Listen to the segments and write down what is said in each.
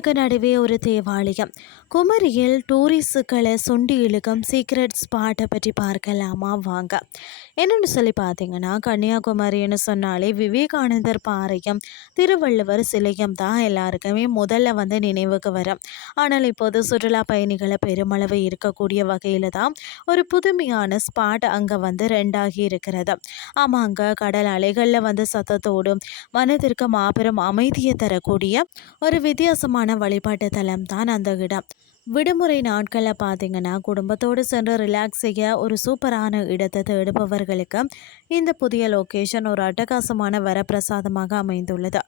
கடலுக்கு நடுவே ஒரு தேவாலயம். குமரியில் டூரிஸ்டுகளை சுண்டி இழுக்கும் சீக்ரெட் ஸ்பாட்டை பற்றி பார்க்கலாமா வாங்க. என்னென்னு சொல்லி பார்த்தீங்கன்னா, கன்னியாகுமரின்னு சொன்னாலே விவேகானந்தர் பாறையும் திருவள்ளுவர் சிலையும் தான் எல்லாருக்குமே முதல்ல வந்து நினைவுக்கு வரும். ஆனால் இப்போது சுற்றுலா பயணிகளை பெருமளவு இருக்கக்கூடிய வகையில் தான் ஒரு புதுமையான ஸ்பாட் அங்கே வந்து ரெண்டாகி இருக்கிறது. ஆமாங்க, கடல் அலைகளில் வந்து சத்தத்தோடும் மனதிற்கு மாபெரும் அமைதியை தரக்கூடிய ஒரு வித்தியாசமான வழிபாட்டு தலம் தான் அந்த இடம். விடுமுறை நாட்களில் பார்த்தீங்கன்னா குடும்பத்தோடு சென்று ரிலாக்ஸ் செய்ய ஒரு சூப்பரான இடத்தை தேடுபவர்களுக்கு இந்த புதிய லொக்கேஷன் ஒரு அட்டகாசமான வரப்பிரசாதமாக அமைந்துள்ளது.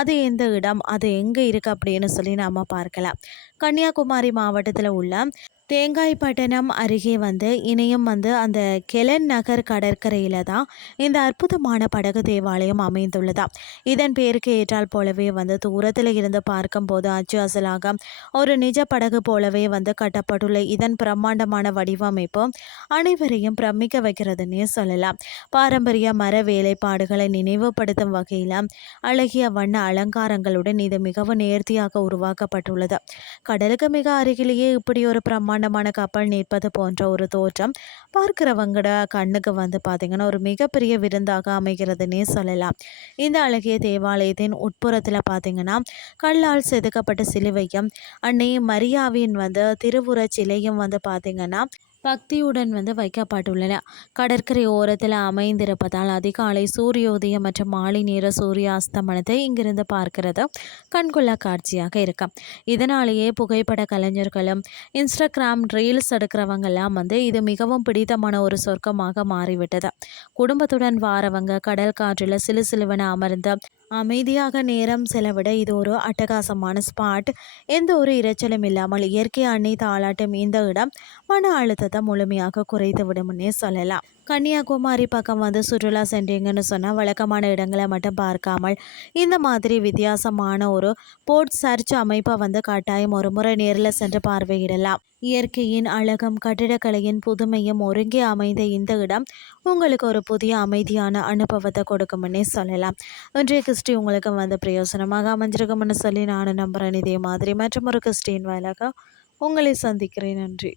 அது எந்த இடம், அது எங்கே இருக்குது அப்படின்னு சொல்லி நாம் பார்க்கலாம். கன்னியாகுமரி மாவட்டத்தில் உள்ள தேங்காய்பட்டணம் அருகே வந்து இணையம் வந்து அந்த கெலன் நகர் கடற்கரையில் தான் இந்த அற்புதமான படகு தேவாலயம் அமைந்துள்ளதா. இதன் பேருக்கு ஏற்றால் போலவே வந்து தூரத்தில் இருந்து பார்க்கும்போது அச்சு அசலாக ஒரு நிஜ படகு போலவே வந்து கட்டப்பட்டுள்ள இதன் பிரம்மாண்டமான வடிவமைப்பு அனைவரையும் பிரமிக்க வைக்கிறதுன்னே சொல்லலாம். பாரம்பரிய மர வேலைப்பாடுகளை நினைவுபடுத்தும் வகையில் அழகிய வண்ண அலங்காரங்களுடன் இது மிகவும் நேர்த்தியாக உருவாக்கப்பட்டுள்ளது. கடலுக்கு மிக அருகிலேயே இப்படி ஒரு பிரம்மாண்டமான கப்பல் நிற்பது போன்ற ஒரு தோற்றம் பார்க்கிறவங்கட கண்ணுக்கு வந்து பார்த்திங்கன்னா ஒரு மிகப்பெரிய விருந்தாக அமைகிறதுனே சொல்லலாம். இந்த அழகிய தேவாலயத்தின் உட்புறத்தில் பார்த்திங்கன்னா கல்லால் செதுக்கப்பட்ட சிலுவையும் அன்னை மரியாவின் வந்து திருவுருவச் சிலையும் வந்து பார்த்திங்கன்னா பக்தியுடன் வந்து வைக்கப்பட்டுள்ளன. கடற்கரை ஓரத்தில் அமைந்திருப்பதால் அதிகாலை சூரியோதயம் மற்றும் மாலை நேர சூரியாஸ்தமனத்தை இங்கிருந்து பார்க்கிறது கண்கொள்ள காட்சியாக இருக்கும். இதனாலேயே புகைப்பட கலைஞர்களும் இன்ஸ்டாகிராம் ரீல்ஸ் எடுக்கிறவங்கெல்லாம் வந்து இது மிகவும் பிடித்தமான ஒரு சொர்க்கமாக மாறிவிட்டது. குடும்பத்துடன் வாரவங்க கடல் காற்றில் சிலுசிலுவன அமர்ந்து அமைதியாக நேரம் செலவிட இது ஒரு அட்டகாசமான ஸ்பாட். எந்த ஒரு இரைச்சலும் இல்லாமல் இயற்கை அன்னை தாளாட்டும் இந்த இடம் மன அழுத்தத்தை முழுமையாக குறைத்து விடும்னே சொல்லலாம். கன்னியாகுமரி பக்கம் வந்து சுற்றுலா சென்றீங்கன்னு சொன்னால் வழக்கமான இடங்களை மட்டும் பார்க்காமல் இந்த மாதிரி வித்தியாசமான ஒரு போர்ட் சர்ச் அமைப்பை வந்து கட்டாயம் ஒரு முறை நேரில் சென்று பார்வையிடலாம். இயற்கையின் அழகும் கட்டிடக்கலையின் புதுமையும் ஒருங்கே அமைந்த இந்த இடம் உங்களுக்கு ஒரு புதிய அமைதியான அனுபவத்தை கொடுக்கும்னே சொல்லலாம். இன்றைய கிறிஸ்டி உங்களுக்கு வந்து பிரயோசனமாக அமைஞ்சிருக்கும்னு சொல்லி நானும் நம்புகிறேன். இதே மாதிரி மற்றும் ஒரு கிறிஸ்டின் வாயிலாக உங்களை சந்திக்கிறேன். நன்றி.